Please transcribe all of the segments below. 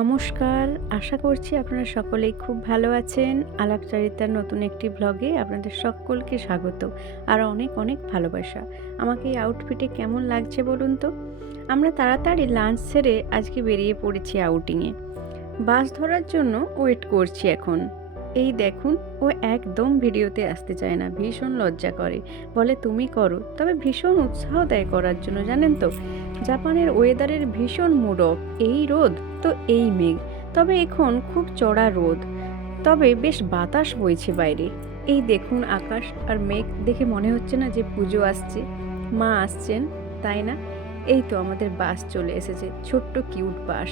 নমস্কার, আশা করছি আপনারা সকলেই খুব ভালো আছেন। আলাপচারিতার নতুন একটি ভ্লগে আপনাদের সকলকে স্বাগত আর অনেক অনেক ভালোবাসা। আমাকে এই আউটফিটে কেমন লাগছে বলুন তো? আমরা তাড়াতাড়ি লাঞ্চ সেরে আজকে বেরিয়ে পড়েছি আউটিংয়ে। বাস ধরার জন্য ওয়েট করছি এখন। এই দেখুন, ও একদম ভিডিওতে আসতে চায় না, ভীষণ লজ্জা করে, বলে তুমি করো, তবে ভীষণ উৎসাহ দেয় করার জন্য। জানেন তো, জাপানের ওয়েদারের ভীষণ মুড অফ, এই রোদ তো এই মেঘ, তবে এখন খুব চড়া রোদ, তবে বেশ বাতাস বইছে বাইরে। এই দেখুন, আকাশ আর মেঘ দেখে মনে হচ্ছে না যে পুজো আসছে, মা আসছেন, তাই না? এই তো আমাদের বাস চলে এসেছে, ছোট্ট কিউট বাস।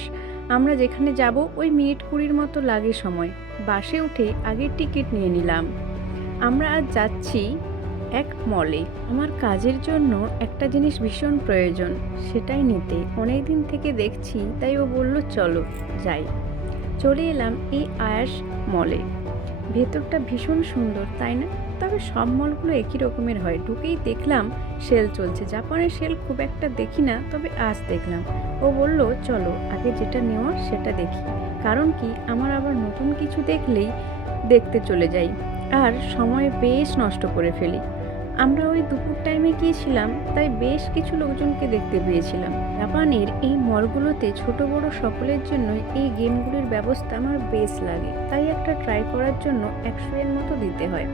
আমরা যেখানে যাব ওই মিনিট 20 মতো লাগে সময়। বাসে উঠে আগের টিকিট নিয়ে নিলাম। আমরা আজ যাচ্ছি এক মলে। আমার কাজের জন্য একটা জিনিস ভীষণ প্রয়োজন, সেটাই নিতে অনেক দিন থেকে দেখছি, তাই ও বলল চলো যাই। চলে এলাম এই আয়াস মলে। ভেতরটা ভীষণ সুন্দর, তাই না? তবে সব মলগুলো একই রকমের হয়। ঢুকেই দেখলাম সেল চলছে। জাপানের সেল খুব একটা দেখি না, তবে আজ দেখলাম। ও বলল চলো আগে যেটা নেওয়ার সেটা দেখি, কারণ কি আমার আবার নতুন কিছু দেখলেই দেখতে চলে যাই আর সময় বেশ নষ্ট করে ফেলি। আমরা ওই দুপুর টাইমে গিয়েছিলাম, তাই বেশ কিছু লোকজনকে দেখতে পেয়েছিলাম। জাপানের এই মলগুলোতে ছোট বড় সকলের জন্যই এই গেমগুলির ব্যবস্থা আমার বেশ লাগে, তাই একটা ট্রাই করার জন্য 100 এর মতো দিতে হয়।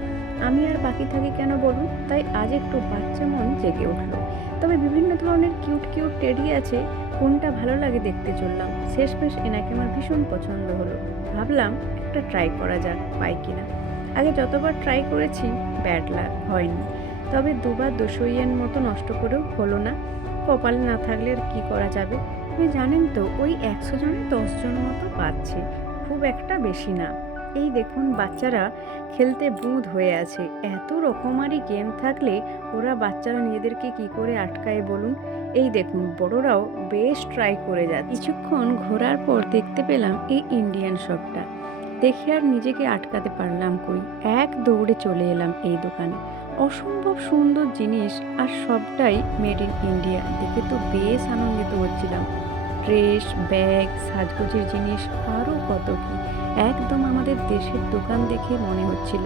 আমি আর বাকি থাকি কেন বলুন, তাই আজ একটু বাচ্চা মন জেগে উঠলো। তবে বিভিন্ন ধরনের কিউট কিউট টেডি আছে, কোনটা ভালো লাগে দেখতে চললাম। শেষমেশ এনাকে আমার ভীষণ পছন্দ হলো, ভাবলাম একটা ট্রাই করা যাক, পাই কিনা। আগে যতবার ট্রাই করেছি ব্যাড লাক হয়নি, তবে দুবার 200 ইয়েন মতো নষ্ট করেও হলো না। কপালে না থাকলে আর কী করা যাবে। আপনি জানেন তো, ওই 100 জনে 10 জন মতো পাচ্ছে, খুব একটা বেশি না। এই দেখুন, বাচ্চারা খেলতে বুঁদ হয়ে আছে। এত রকমারি গেম থাকলে ওরা বাচ্চারা নিজেদেরকে কি করে আটকায় বলুন। এই দেখুন, বড়রাও বেশ ট্রাই করে যাচ্ছে। কিছুক্ষণ ঘোরার পর দেখতে পেলাম এই ইন্ডিয়ান শপটা। দেখে আর নিজেকে আটকাতে পারলাম কই, এক দৌড়ে চলে এলাম এই দোকানে। অসম্ভব সুন্দর জিনিস আর সবটাই মেড ইন ইন্ডিয়া, দেখে তো বেশ আনন্দিত হচ্ছিলাম। ড্রেস, ব্যাগ, সাজগোজের জিনিস, আরও কত কি, একদম আমাদের দেশের দোকান দেখে মনে হচ্ছিল।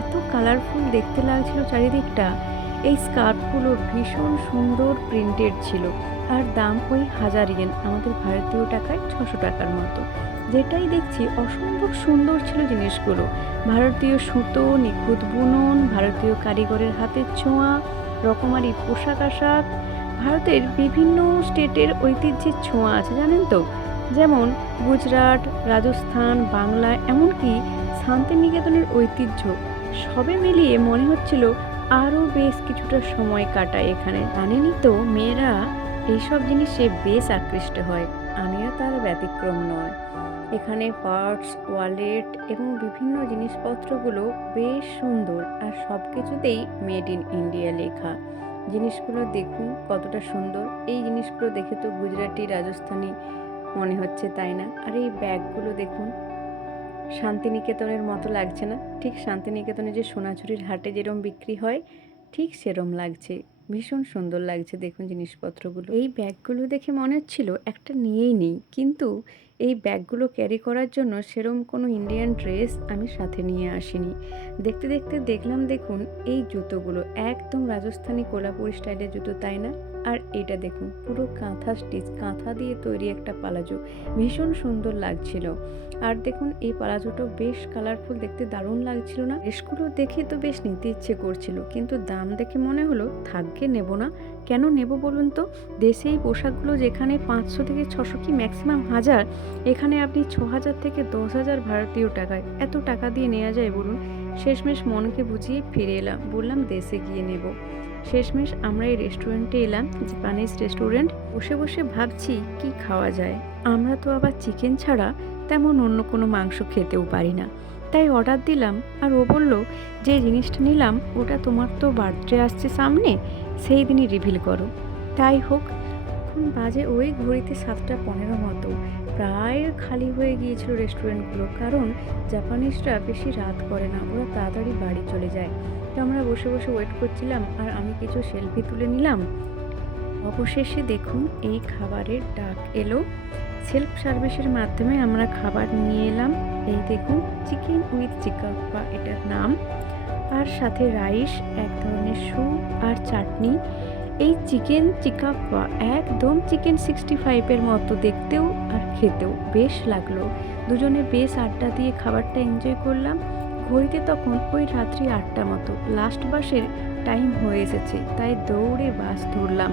এত কালারফুল দেখতে লাগছিল চারিদিকটা। এই স্কার্ফগুলো ভীষণ সুন্দর প্রিন্টেড ছিল, আর দাম ওই 1000 ইয়েন, আমাদের ভারতীয় টাকায় 600 টাকার মতো। যেটাই দেখছি অসম্ভব সুন্দর ছিল জিনিসগুলো। ভারতীয় সুতো, নিখুঁত বুনন, ভারতীয় কারিগরের হাতের ছোঁয়া, রকমারি পোশাক আশাক। ভারতের বিভিন্ন স্টেটের ঐতিহ্যের ছোঁয়া আছে, জানেন তো, যেমন গুজরাট, রাজস্থান, বাংলা, এমনকি শান্তিনিকেতনের ঐতিহ্য। সবে মিলিয়ে মনে হচ্ছিল আরও বেশ কিছুটা সময় কাটায় এখানে। জানেনই তো, মেয়েরা এইসব জিনিসে বেশ আকৃষ্ট হয়, আমিও তার ব্যতিক্রম নয়। এখানে পার্টস, ওয়ালেট এবং বিভিন্ন জিনিসপত্রগুলো বেশ সুন্দর, আর সব কিছুতেই মেড ইন ইন্ডিয়া লেখা। জিনিসগুলো দেখুন কতটা সুন্দর। এই জিনিসগুলো দেখে তো গুজরাটি, রাজস্থানি মনে হচ্ছে, তাই না? আর এই ব্যাগগুলো দেখুন, শান্তিনিকেতনের মতো লাগছে না? ঠিক শান্তিনিকেতনে যে সোনাঝুরির হাটে যেরম বিক্রি হয়, ঠিক সেরম লাগছে। ভীষণ সুন্দর লাগছে দেখুন জিনিসপত্রগুলো। এই ব্যাগগুলো দেখে মনে হচ্ছিল একটা নিয়েই নিই, কিন্তু এই ব্যাগগুলো ক্যারি করার জন্য সেরম কোনো ইন্ডিয়ান ড্রেস আমি সাথে নিয়ে আসিনি। দেখতে দেখতে দেখলাম, দেখুন এই জুতোগুলো একদম রাজস্থানি কোলাপুরি স্টাইলের জুতো, তাই না? আর এটা দেখুন, পুরো কাঁথা স্টিচ, কাঁথা দিয়ে তৈরি একটা পালাজো, ভীষণ সুন্দর লাগছিল। আর দেখুন এই পালাজোটাও বেশ কালারফুল, দেখতে দারুণ লাগছিল না? ড্রেসগুলো দেখে তো বেশ নিতে ইচ্ছে করছিল, কিন্তু দাম দেখে মনে হলো থাকবে, নেব না। কেন নেব বলুন তো? দেশে এই পোশাকগুলো যেখানে 500 থেকে 600 কি ম্যাক্সিমাম 1000, এখানে আপনি 6000 থেকে 10,000 ভারতীয় টাকায় এত টাকা দিয়ে নেওয়া যায় বলুন? শেষমেশ মনকে বুঝিয়ে ফিরে এলাম, বললাম দেশে গিয়ে নেব। শেষমেশ আমরা এই রেস্টুরেন্টে এলাম, জাপানিজ রেস্টুরেন্ট। বসে বসে ভাবছি কি খাওয়া যায়। আমরা তো আবার চিকেন ছাড়া তেমন অন্য কোনো মাংস খেতেও পারি না, তাই অর্ডার দিলাম। আর ও বলল, যে জিনিসটা নিলাম ওটা তোমার তো বার্থডে আসছে সামনে, সেই দিনই রিভিল করো। তাই হোক। এখন বাজে ওই ঘড়িতে 7টা 15 মতো। প্রায় খালি হয়ে গিয়েছিল রেস্টুরেন্টগুলো, কারণ জাপানিজরা বেশি রাত করে না, ওরা তাড়াতাড়ি বাড়ি চলে যায়। তো আমরা বসে বসে ওয়েট করছিলাম, আর আমি কিছু সেলফি তুলে নিলাম। অবশেষে দেখুন এই খাবারের ডাক এলো। সেলফ সার্ভিসের মাধ্যমে আমরা খাবার নিয়ে এলাম। এই দেখুন, চিকেন উইথ চিকাপ্পা এটার নাম। আর সাথে রাইস, এক ধরনের স্যুপ আর চাটনি। এই চিকেন চিকাপ্পা একদম চিকেন 65-এর মতো দেখতেও আর খেতেও বেশ লাগলো। দুজনে বেশ আড্ডা দিয়ে খাবারটা এনজয় করলাম। ঘড়িতে তখন ওই রাত্রি 8টা মতো। লাস্ট বাসের টাইম হয়ে এসেছে, তাই দৌড়ে বাস ধরলাম।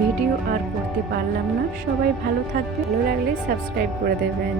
ভিডিও আর করতে পারলাম না। সবাই ভালো থাকবে, ভালো লাগলে সাবস্ক্রাইব করে দেবেন।